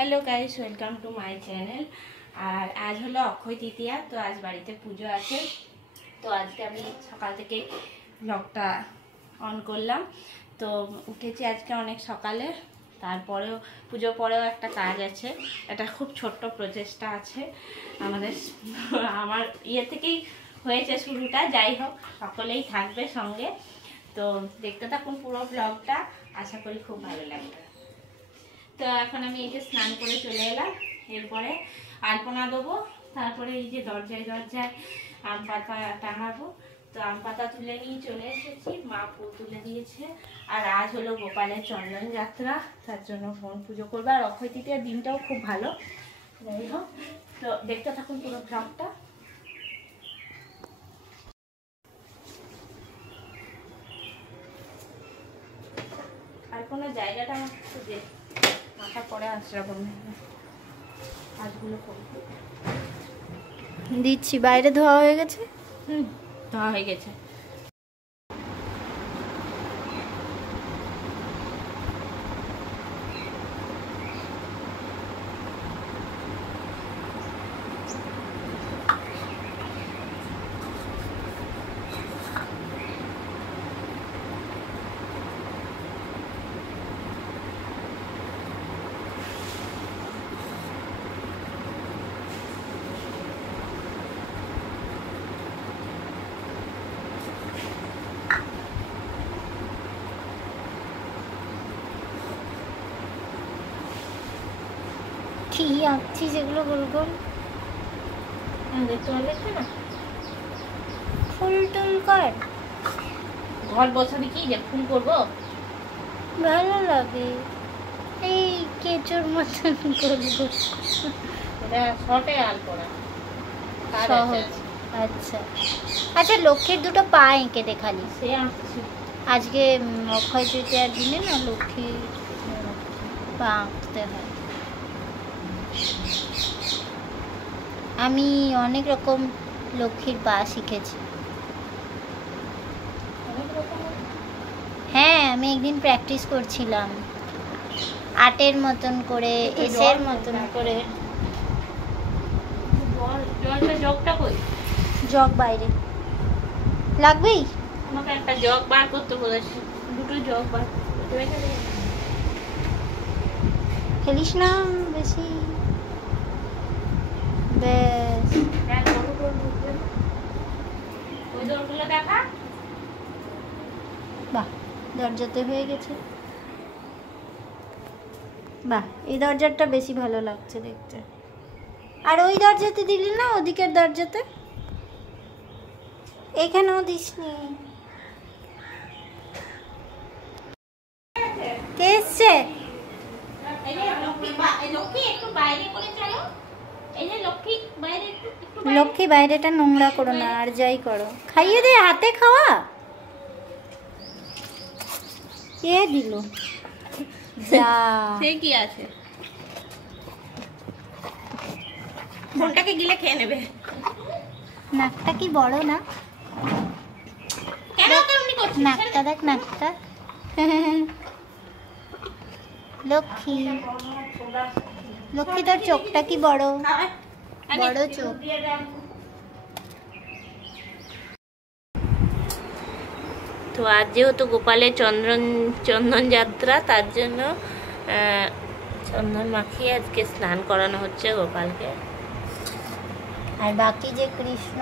Hello guys, welcome to my channel. और आज hello Akshaya Tritiya, तो आज बाड़ीते पुजो आछे। तो आज के आमी सकाल थेके ब्लगटा अन करलाम। तो उठेছি আজকে অনেক সকালে, তারপরেও পুজো পরেও একটা কাজ আছে, এটা খুব ছোট্ট প্রচেষ্টা আছে আমাদের। আমার ইয়ে থেকেই হয়েছে শুরুটা। যাই হোক, সকলেই থাকবে সঙ্গে। তো দেখতে থাকুন পুরো ব্লগটা, আশা করি খুব ভালো লাগবে। তো এখন আমি এই যে স্নান করে চলে এলাম, এরপরে আলপনা দেবো, তারপরে এই যে দরজায় দরজায় আম পাতা টাঙাবো। তো আম পাতা তুলে নিয়ে চলে এসেছি, মা ফুল তুলে দিয়েছে। আর আজ হলো গোপালের চন্দন যাত্রা, তার জন্য বোন পুজো করবে। আর অক্ষয় তৃতীয়ার দিনটাও খুব ভালো। যাই হোক, তো দেখতে থাকুন পুরো ব্লগটা। আর কোনো জায়গাটা আমার একটু দেখ, মাথা পরে আসরকম কাজগুলো করবো। দিচ্ছি, বাইরে ধোয়া হয়ে গেছে। ধোয়া হয়ে গেছে। কি আঁকছি যেগুলো গোল গোল দেখতে পাচ্ছ না? ফুল টুল কর, ঘর বসাবি কি যে ফুল করবো? ভালো লাগে এই কেচোর মতন গোল গোল। এটা শর্টে আলপনা সহজ। আচ্ছা আচ্ছা, লক্ষ্মীর দুটো পা এঁকে দেখালি। সে আঁকছি আজকে অক্ষয় তৃতীয়ার দিনে না, লক্ষ্মীর পা আঁকতে হয়। আমি অনেক রকম লক্ষ্মীর পা শিখেছি। হ্যাঁ, আমি একদিন প্র্যাকটিস করছিলাম আটের মতন করে, এসের মতন করে। জগটা কই? জগ বাইরে লাগবেই। আমাকে একটা জগ বার করতে বলেছি, দুটো জগ বার করতে। খেলিস না বেশি, বেশ। ওই দরগুলো দেখা। বাহ, দরজাতে হয়ে গেছে। বাহ, এই দরজাটা বেশি ভালো লাগছে দেখতে। আর ওই দরজাতে দিলি না, ওদিকের দরজাতে? এখানেও দিসনি। কে এসছে? লক্ষ্মী বাইরেটা নোংরা করো না, আর যাই করো খাইয়ে দে, হাতে খাওয়া। কে দিল? সে কি আছে, ফোনটাকে গিলে খেয়ে নেবে। নাকটা কি বড় না? নাকটা দেখ, নাকটা। লক্ষ্মী লক্ষ্মী, তোর চোখটা কি বড়, বড় চোখ। তো আজ যেহেতু গোপালের চন্দন যাত্রা, তার জন্য চন্দন মাখিয়ে আজকে স্নান করানো হচ্ছে গোপালকে। আর বাকি যে কৃষ্ণ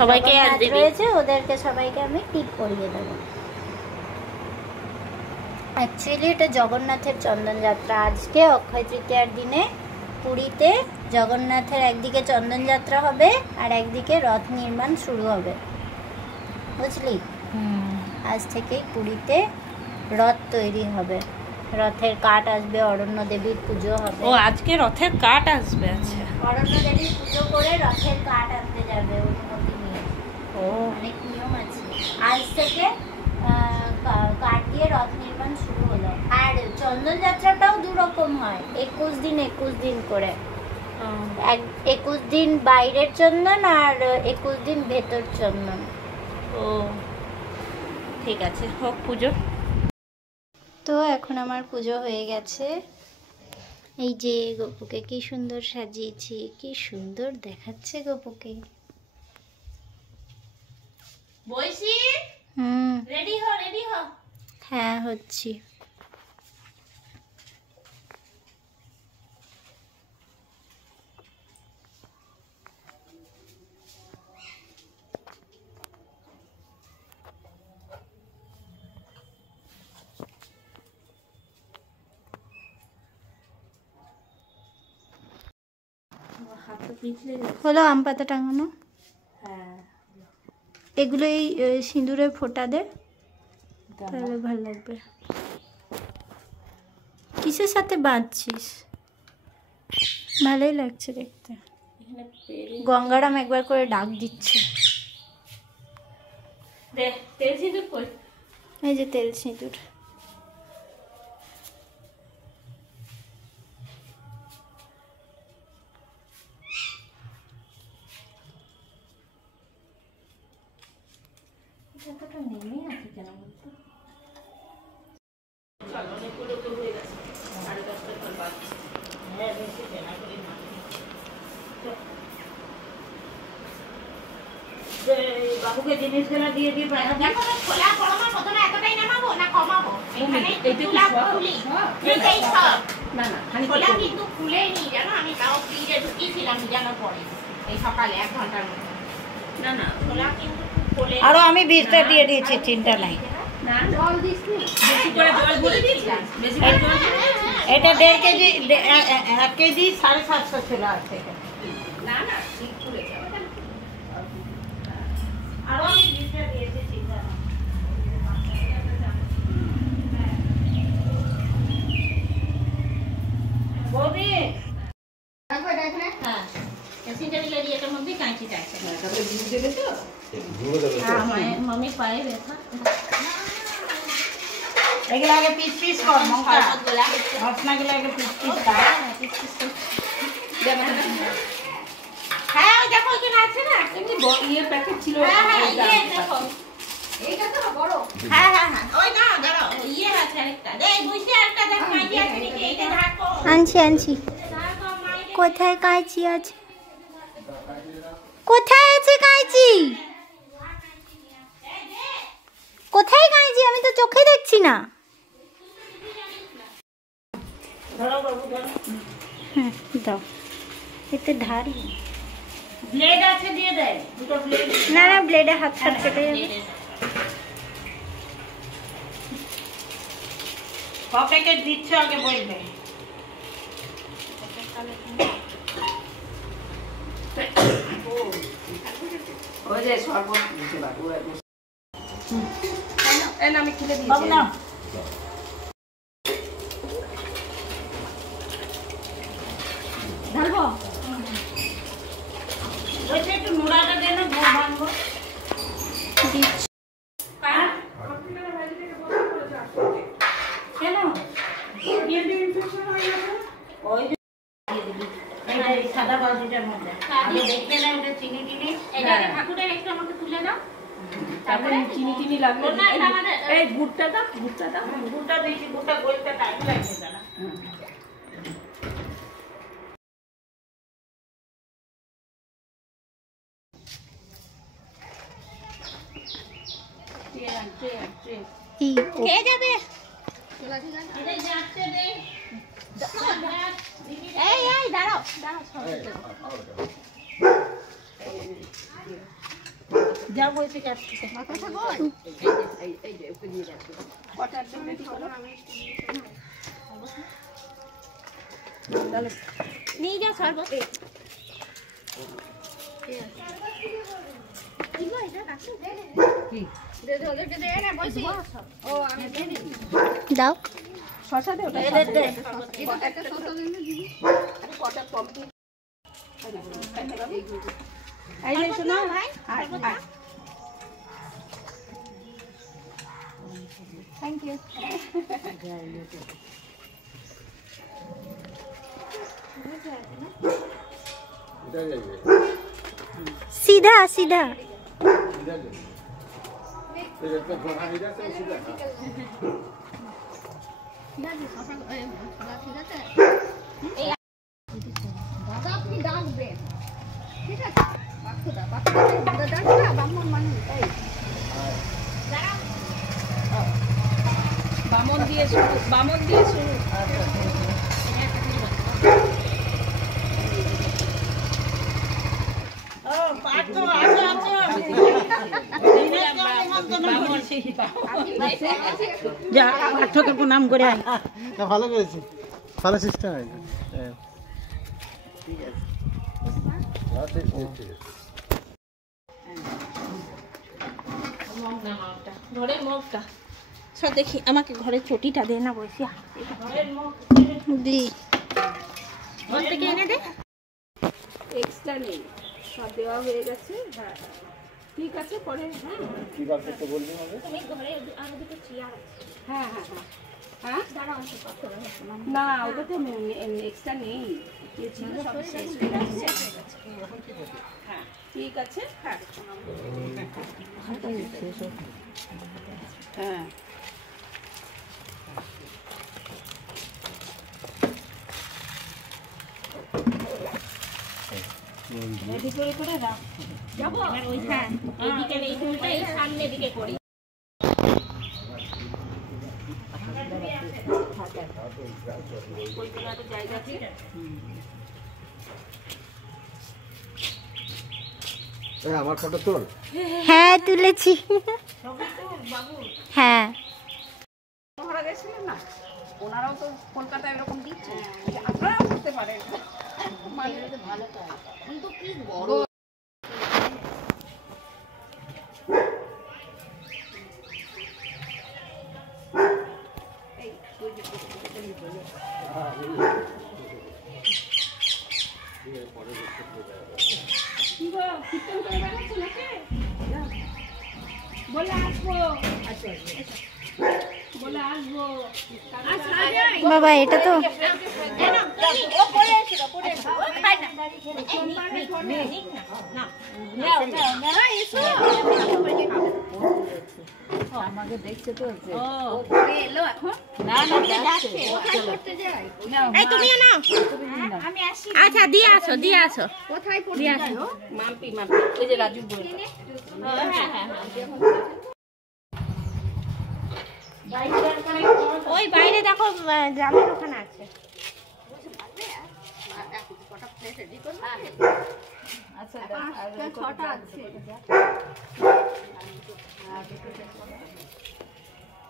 সবাইকে রয়েছে, ওদেরকে সবাইকে আমি টিপ পরিয়ে দেবো। অ্যাকচুয়ালি এটা জগন্নাথের চন্দন যাত্রা। আজকে অক্ষয় তৃতীয়ার দিনে পুরীতে জগন্নাথের একদিকে চন্দন যাত্রা হবে, আর একদিকে রথ নির্মাণ শুরু হবে, বুঝলি? আজ থেকেই পুরীতে রথ তৈরি হবে, রথের কাঠ আসবে, অরণ্য দেবীর পুজো হবে। ও, আজকে রথের কাঠ আসবে? আচ্ছা, অরণ্য দেবীর পুজো করে রথের কাঠ আনতে যাবে অনুমতি নিয়ে। ও, অনেক নিয়ম আছে। আজ থেকে কাঠ দিয়ে রথ নির্মাণ শুরু হলো। আর চন্দন যাত্রাটাও দুরকম হয়, 21 দিন 21 দিন করে। 21 দিন বাইরের চন্দন আর 21 দিন ভেতর চন্দন। ও ঠিক আছে, হোক পুজো। তো এখন আমার পুজো হয়ে গেছে। এই যে গপুকে কি সুন্দর সাজিয়েছি, কি সুন্দর দেখাচ্ছে গপুকে। বইসি রেডি হ। হ্যাঁ হচ্ছি। হলো আম পাতা টাঙানো। হ্যাঁ এগুলো এই সিঁদুরে ফোঁটা দে, তাহলে ভালো লাগবে। কিসের সাথে বাঁধছিস? ভালোই লাগছে দেখতে। গঙ্গারাম একবার করে ডাক দিচ্ছে। তেল সিঁদুর কই? এই যে তেল সিঁদুর। এতটা নেমে আছে কেন বলতো? বাবুকে জিনিসগুলো দিয়ে দিয়ে খোলা গরমা প্রথমে এতটাই নামাবো না কমাবো? এখানে এইটাই সব। না খোলা কিন্তু খুলেই নি, জানো আমি তাও ফ্রিজে ঢুকিয়েছিলাম ভিজানোর পরে এই সকালে 1 ঘন্টার মধ্যে। না খোলা কিন্তু খোলে। আরো আমি 20টা দিয়ে দিয়েছি, চিন্তা নাই। না জল দিস নি, বেশি করে জল ভরে দিয়েছিলাম। বেশি করে জল এটা 1.5 কেজি 1 কেজি 750 ছিল আছে। না ঠিক করে যাও। আরো আমি 20টা দিয়েছি, চিন্তা নাই। বৌদি হ্যাঁ এসিটা দিলে দিয়ে এটার মধ্যে কাঁচিটা আছে। মামি পায়ে ব্যথা। এগুলো আগে পিস পিস কর, মশলা মশলাগুলো আগে পিস পিস কর। হ্যাঁ ওই দেখো ওইখানে আছে না এমনি ইয়ে প্যাকেট ছিল। হ্যাঁ ইয়ে দেখো এইটা তো বড়। হ্যাঁ ওই না দাঁড়াও ইয়ে আছে আরেকটা দে বুঝতে একটা দেখ মাইটি আছে নাকি এইটা ঢাকো। আনছি। কোথায় কাঁচি আছে? কোথায় আছে কাঁচি? কোথায় কাঁচি? আমি তো চোখে দেখছি না। হ্যাঁ দাও, এতে ধারি। ব্লেড আছে দিয়ে দে, দুটো ব্লেড। না ব্লেডে হাত কেটে যাবে। ক প্যাকেট দিচ্ছ আগে বলবে। ওই যে শরবত দিতে পারবো। আমি খুলে দিয়েছি। বাবু না ঢালবো ওইটা একটু নোড়াটা দে না, গুড় ভাঙবো। কেন ওই যে এই সাদা বালতিটার মধ্যে আগে দেখবে না, এটা চিনি টিনি। এটা ঠাকুরের একটু আমাকে তুলে দাও। তারপরে চিনি লাগবে। এই গুড়টা দাও। গুড়টা দিয়েছি, গুড়টা গলতে টাইম লাগছে দাদা। খেয়ে যাবে এটা যাচ্ছে দে। এই দাঁড়াও যাও বলছি কাটতে। নিয়ে যা শরবত। দাও শশা দে ওটা। এই যে শোনো ভাই থ্যাংক ইউ। सीधा ঠিক আছে দাদা আপনি ডাকবেন, ঠিক আছে? বাচ্চাটা ডাকটা বামন মানুষ তাই বামন দিয়ে শুরু, বামন দিয়ে শুরু। যা পাঠকের প্রণাম করে আয়। না ভালো করেছি, ভালো সিস্টেম আছে। ঠিক আছে, ঘরের মুখটা সব দেখি, আমাকে ঘরের চটিটা দে না, বসি ঘরের মুখ দি ঘর থেকে এনে দে। এক্সট্রা নেই, সব দেওয়া হয়ে গেছে। হ্যাঁ ঠিক আছে, পরে হ্যাঁ কি বার করতে বলবি আমাকে? তুমি ঘরে আরো দুটো চেয়ার আছে। হ্যাঁ হ্যাঁ হ্যাঁ হ্যাঁ না, ওটা তো এক্সট্রা নেই, ছিল সব শেষ হয়ে গেছে। হ্যাঁ ঠিক আছে। হ্যাঁ হ্যাঁ রেডি করে করে রাখ। যাবো এবার ওই হ্যাঁ এইদিকে, এই ফুলটা এই সামনের দিকে করি। আমার ফটো তোল। হ্যাঁ তুলেছি। হ্যাঁ ওরা গেছিলেন না, ওনারাও তো কলকাতায় এরকম দিচ্ছে, আপনারাও করতে পারেন। ভালো তো কিন্তু কি গরম। কি গো, কীর্তন করে বেড়াচ্ছ নাকি? বলে আসবো, বলে আসবো। বাবা এটা তো আমাকে দেখছে তো এলো এখন এই তুমি নাও, আমি আসি। আচ্ছা দিয়ে আসো, দিয়ে আসো। কোথায় দিয়ে আসো। মাম্পি মাম্পি, ওই যে রাজু বই। হ্যাঁ হ্যাঁ ওই বাইরে দেখো জামের ওখানে আছে। ছটা আছে।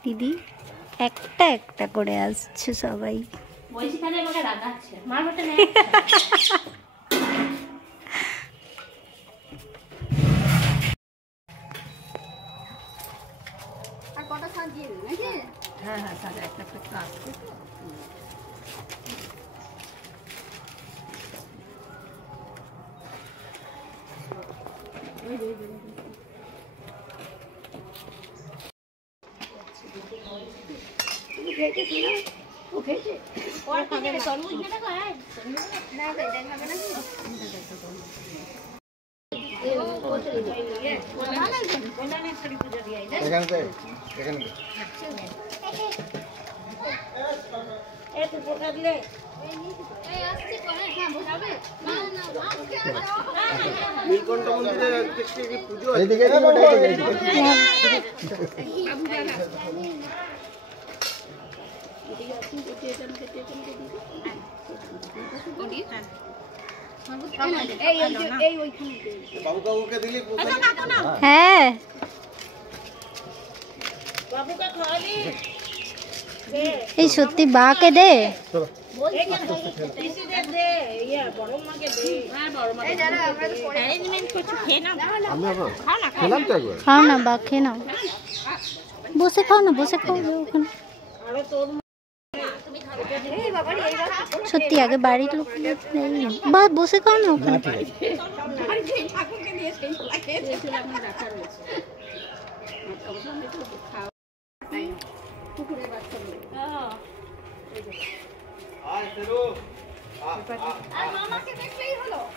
দিদি একটা একটা করে আসছে সবাই। বলছি তাহলে আমাকে রাগাচ্ছে, মার মতো নেই। আর কটা সাজিয়ে নাকি? হ্যাঁ হ্যাঁ সাজা একটা একটা কাজ। ওর কি দেবে, তরমুজ নেবে গো? হ্যাঁ না এটা খাবে না কি? এখানে যাই, এখানে এই আসছি কোনে? হ্যাঁ বসাবে? না না নীলকণ্ঠ মন্দিরে দেখতে পুজো এইদিকে এই ওইখানে বাবু কাকুকে দিলি হ্যাঁ এই সত্যি বাকে দে। অ্যারেঞ্জমেন্ট করছো, খেয়ে নাও। আমি আবার খেলাম তো একবার। খাও না বা খেয়ে নাও, বসে খাও না, বসে খাও ওখানে। সত্যি আগে বাড়ির লোক নেই বা বসে খাও না ওখানে।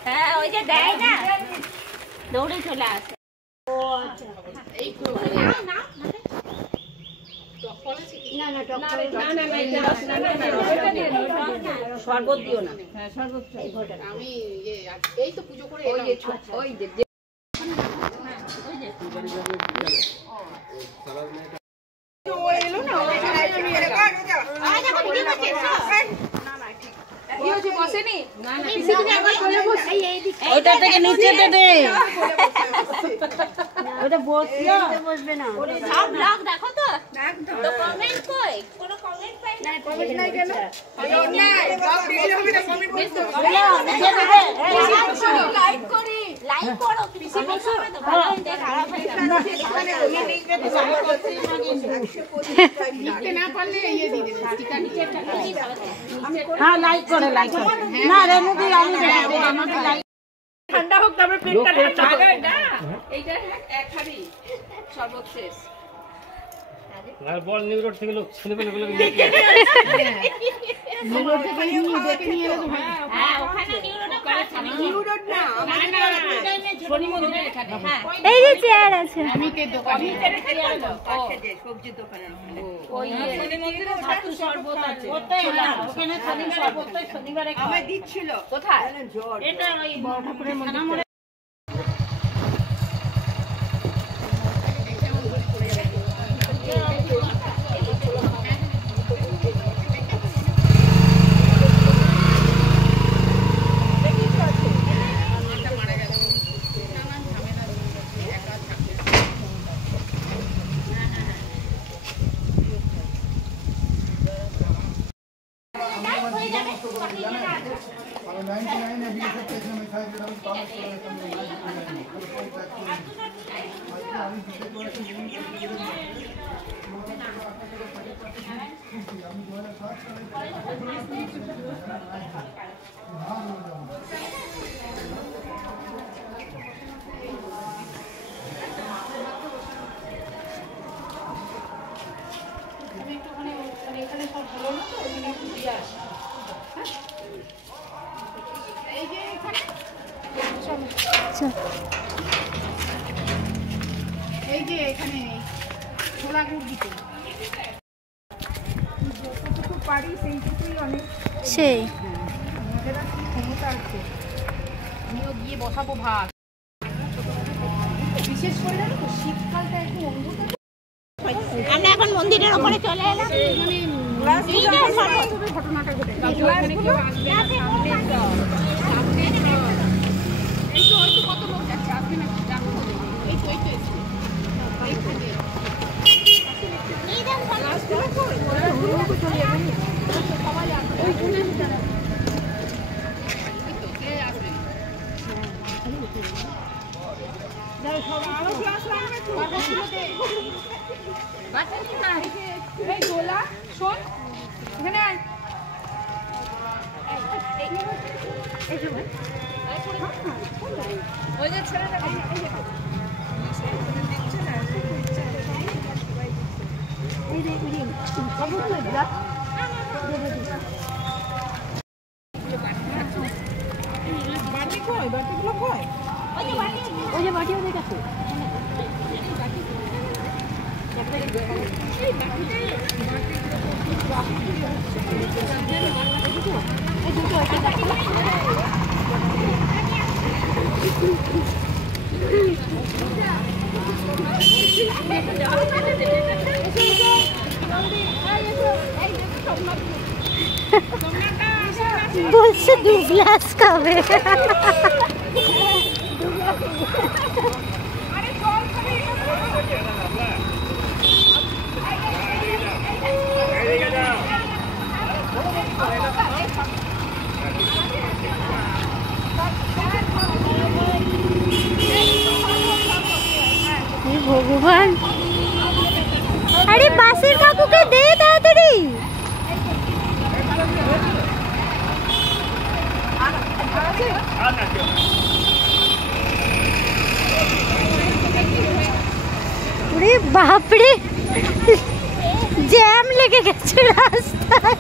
হ্যাঁ ওই যে দেয় না, দৌড়ে চলে আসে। না না টক না না না, এটা রস না, না, না, ওটা দিয়ে দাও, ওটা দিয়ে দাও। শরবত দিও না। হ্যাঁ শরবত আমি এই তো পুজো করে ওই যে ওই যে ওইটা থেকে নিচে দে ওটা বসলো বসবে না সব ব্লগ দেখো তো তো কমেন্ট কই কোনো কমেন্ট পাই না কমেন্ট নাই কেন লাইক করি লাইক করো কিছু বলছো তো ভালো দেখ খারাপ হয়ে লিখতে না পারলে ইয়ে দিয়ে দেবে স্টিকার নিচে হ্যাঁ লাইক করে না রেনুদি আমি আমাকে লাইক ঠান্ডা হোক তারপরে পেটটা ঠান্ডা হয় না। এইটা এক হাড়ি শরবত শেষ। আর বল নিউ রোড থেকে লোক ছেলেপেলেগুলো হ্যাঁ ওখানে নিউ রোড না শনি মন্দিরের এখানে। এই যে চেয়ার আছে অমিতের দোকানে সবজির দোকানের ওই শনি মন্দিরে ছাতু শরবত আছে। ওখানে শনিবারে আমায় দিচ্ছিল কোথায়? এটা ওই বড় ঠাকুরের মন্দির এই যে এখানে ছোলা গুড় দিতে যতটুকু পারি সেইটুকুই অনেক সেই আমাদের ক্ষমতা আছে আমিও গিয়ে বসাবো ভাত বিশেষ করে জানো তো শীতকালটা একটু অন্ধকার আমরা এখন মন্দিরের ওপরে চলে এলাম ঘটনাটা ঘটে এখানে কেউ আসবে না সামনে এই তো ওই তো কত লোক যাচ্ছে আসবে না যাবো এই তো এসছে এইখানে বলছে 2 গ্লাস খাবে ভগবান আরে বাসের কাকুকে দে তাড়াতাড়ি ওরে বাপরে জ্যাম লেগে গেছে রাস্তায়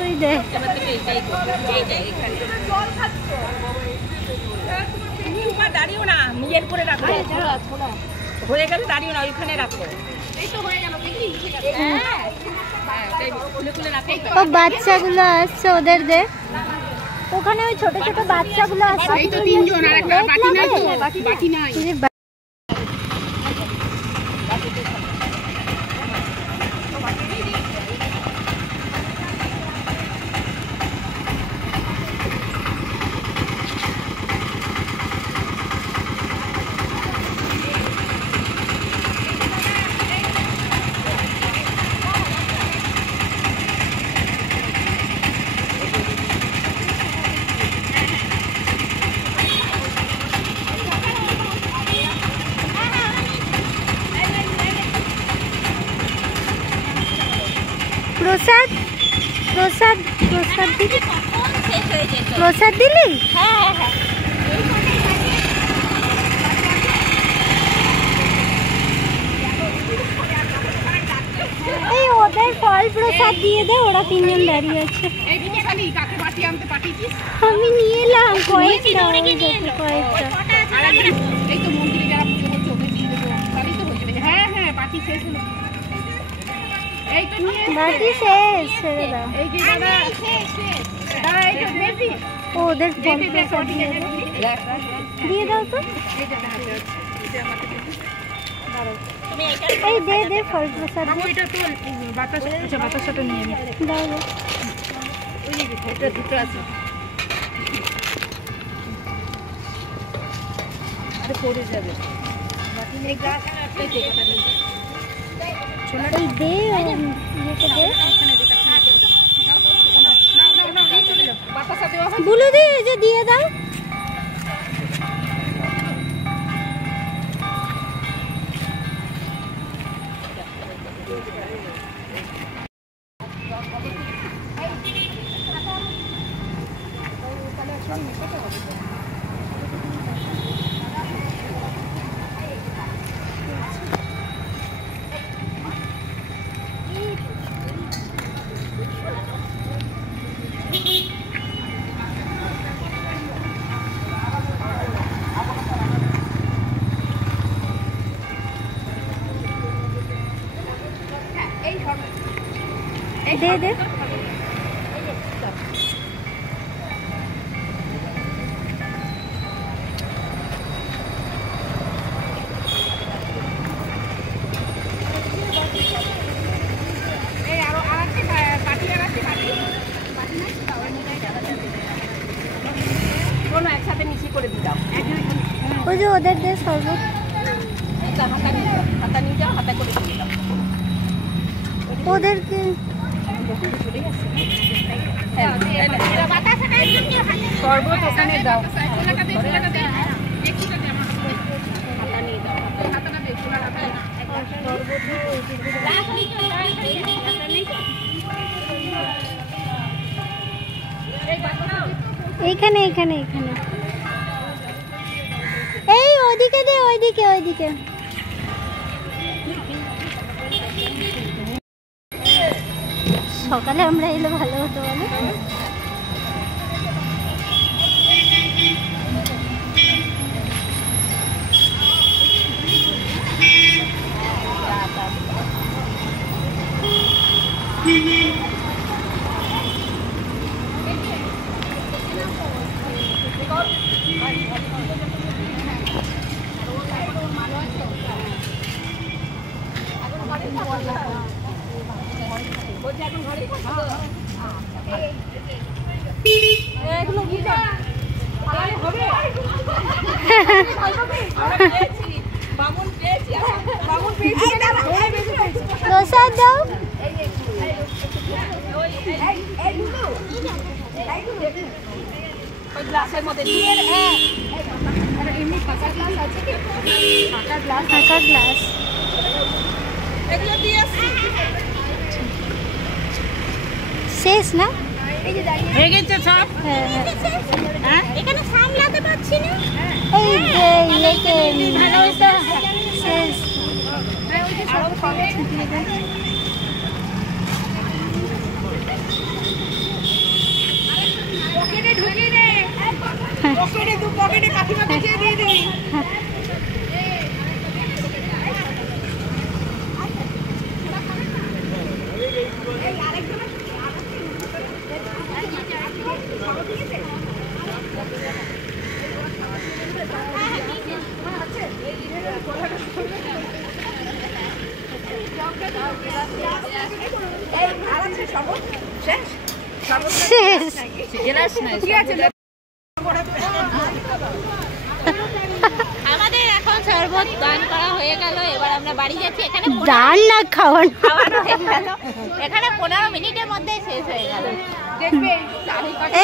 ওই দেখ দাঁড়িও না নিজের করে রাখো হয়ে গেলে দাঁড়িও না ওইখানে রাখো এই তো হয়ে গেল, দেখলি উঠে গেছে। হ্যাঁ ওটাই খুলে খুলে রাখো। ও বাচ্চাগুলো আসছে, ওদের দে। ওখানে ওই ছোট ছোট বাচ্চাগুলো আসছে। এই তো 3 জন, আর একটা বাটি নাই তো, বাটি নাই। প্রসাদ প্রসাদ প্রসাদ দিলি? প্রসাদ দিলি? এই ওদের ফল প্রসাদ দিয়ে দে, ওরা 3 জন দাঁড়িয়ে আছে। এই দিকে খালি কাকে বাটি আনতে পাঠিয়েছিস? আমি নিয়ে এলাম কয়েকটা। আর এই তো মন্দিরে যারা পুজো করছে ওদের দিয়ে দেবো, তাহলেই তো হয়ে যাবে। হ্যাঁ হ্যাঁ বাটি শেষ হলো। এই তো নিয়ে বাটি শেষ, ছেড়ে দাও। এই যে দাদা শেষ শেষ। হ্যাঁ এই তো মেসি ওদের ফল প্রসাদ দিয়ে দাও, দিয়ে দাও তো। এই দে দে ফল প্রসাদ দে। এটা তো বাতাস, আচ্ছা বাতাসটা নিয়ে নে। দাও দাও। ওই যে এটা দুটো আছে। এটা পড়ে যাবে। বাটি নেই, গ্লাস আছে। এই জায়গাটা নেই। এই দে, ইয়েটা দে। বাতাসা দেওয়া হয়। বুলু দি, এই যে দিয়ে দাও। दे दे। একসাথে মিশিয়ে করে দিতাম। ওই যে ওদের দে শরবত। হাতা নিয়ে যাও, হাতা করে দিয়ে দাও ওদেরকে। শরবত ওখানে দাও। এইখানে এইখানে এইখানে। এই ওইদিকে দে, ওইদিকে ওইদিকে। সকালে আমরা এলে ভালো হতো বলো। প্রসাদ দাও। গ্লাসের মধ্যে এমনি ফাঁকা গ্লাস আছে কি? ফাঁকা গ্লাস, ফাঁকা গ্লাস। এগুলো দিয়ে আসছি। শেষ না? হয়ে গেছে সব। হ্যাঁ হ্যাঁ। এখানে সামলাতে পারছি না। এই যে ইয়েকে শেষ। আরো কমে পকেটে ঢুকিয়ে দে। পকেটে দু পকেটে কাকিমাকে দিয়ে দিবি। আমাদের এখন শরবত দান করা হয়ে গেল, এবার আমরা বাড়ি যাচ্ছি। এখানে দান না খাওয়ানো হয়ে গেল, এখানে 15 মিনিটের মধ্যে শেষ হয়ে গেল।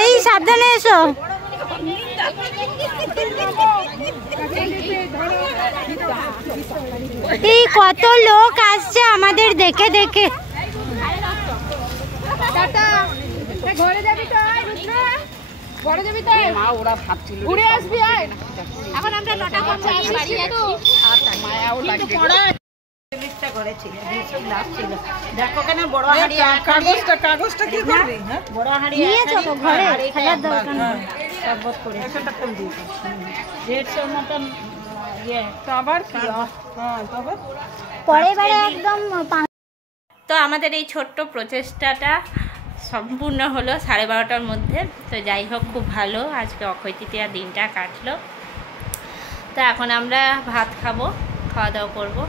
এই সাবধানে এসো। এই কত লোক আসছে আমাদের দেখে দেখে। ঘরে যাবি তো ঘরে যাবি তো মা, ওরা ভাবছিল ঘুরে আসবি। এখন আমরা 9টা পর্যন্ত বাড়ি যাচ্ছি। মায়াও লাগবে। দেখো কেন বড় হাড়ি, কাগজটা কি করবি? হ্যাঁ, বড় হাড়ি নিয়ে চলো ঘরে, খেলার দরকার নেই। শরবত করে 150 মতন ইয়ে। তো আবার কি? হ্যাঁ, তবে পরের বারে একদম তো আমাদের এই ছোট্ট প্রচেষ্টাটা সম্পূর্ণ হলো 12:30টার মধ্যে। তো যাই হোক, খুব ভালো আজকে অক্ষয় তৃতীয়া দিনটা কাটলো। তো এখন আমরা ভাত খাবো, খাওয়া দাওয়া করবো।